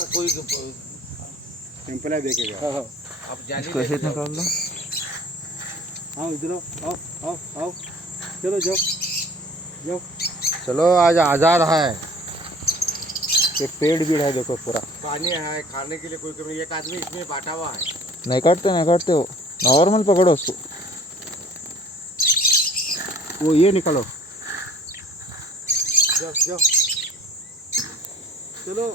आपका कोई सिंपल है देखेगा। हाँ आप जाली कैसे निकाल लो। हाँ इधर आओ आओ आओ, चलो जाओ जाओ। चलो आज आज़ाद है। ये पेड़ भी है देखो पूरा। पानी है खाने के लिए कोई कमी। एक आदमी इसमें बांटा हुआ है। नहीं काटते हो, नॉर्मल पकड़ो उसको। वो ये निकालो, जाओ जाओ चलो।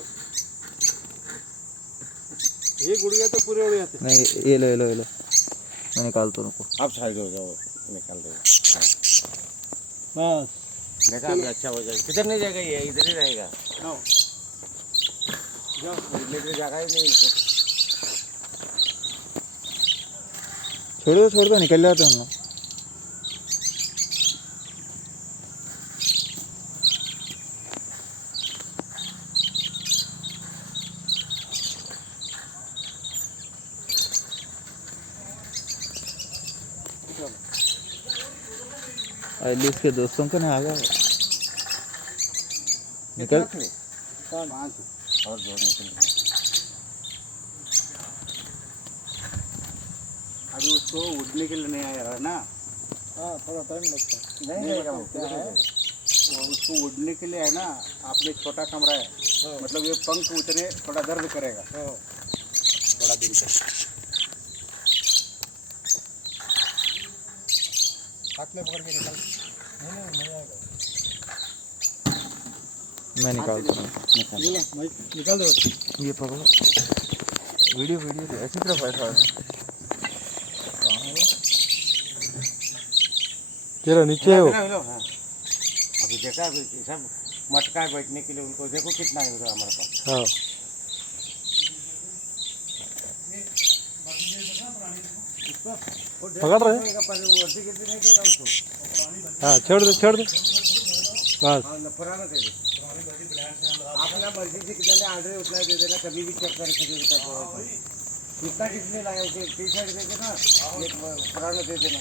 ये गुड़िया तो पूरे उड़ जाते। नहीं ये लो मैं निकालता हूँ उनको। आप साइड हो जाओ, निकाल दो। बस देखा अभी अच्छा हो जाएगा। किधर नहीं जाएगा, ये इधर ही रहेगा। जाओ जाओ। उड़ने के लिए जगह ही नहीं इनको। छोड़ दो निकल जाते हैं हम लोग। अली इसके दोस्तों को नहीं आ गया निकल। 5 और जोर निकल गया। अभी उसको उड़ने के लिए नहीं आया है ना। हाँ थोड़ा टाइम लगता है। नहीं जाएगा वो, क्या है वो उसको उड़ने के लिए है ना। आपने छोटा कमरा है, मतलब ये पंख उतने थोड़ा दर्द करेगा थोड़ा दिन तक। हाथ में पकड़ के निकाल। नहीं आएगा। मैं निकालता हूँ। निकाल दो। ये पकड़ो, वीडियो ऐसी तरफ बैठा है। चलो नीचे हो। हाँ। अभी देखा अभी सब मटका है बैठने के लिए। उनको देखो कितना है उधर हमारे पास। हाँ पकड़ रहे हैं। हाँ छोड़ दो बस। पुराना दे दो। अपना मर्जी से कितने ऑर्डर उतना ही दे देना, कभी भी चेक कर सकते। कितना कितने लाए उसे टी शर्ट दे देना, एक पुराना दे देना।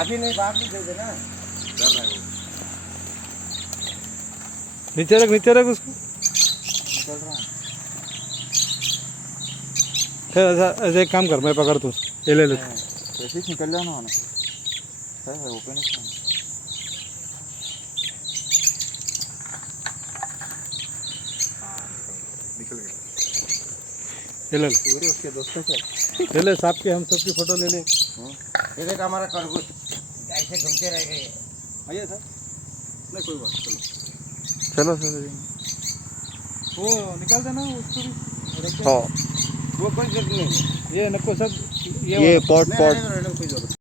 अभी नहीं बाद में दे देना। कर रहा है वो। नीचे रख उसको। निकल रहा है। फिर ऐसा एक काम कर, मैं पकड़ तू ये ले ले। कैसे निकल जाना है ओपन है। निकल गया। ये ले पूरे उसके दोस्तों से ले ले साहब के, हम सबकी फोटो ले ले। ये देख हमारा खरगोश ऐसे घूमते रह गए। आइए सर। नहीं कोई बात, चलो चलो सर। वो निकाल देना उसको भी। हाँ वो कोई जरूरत नहीं है। ये नको सब ये पॉट नहीं, कोई जरूरत नहीं।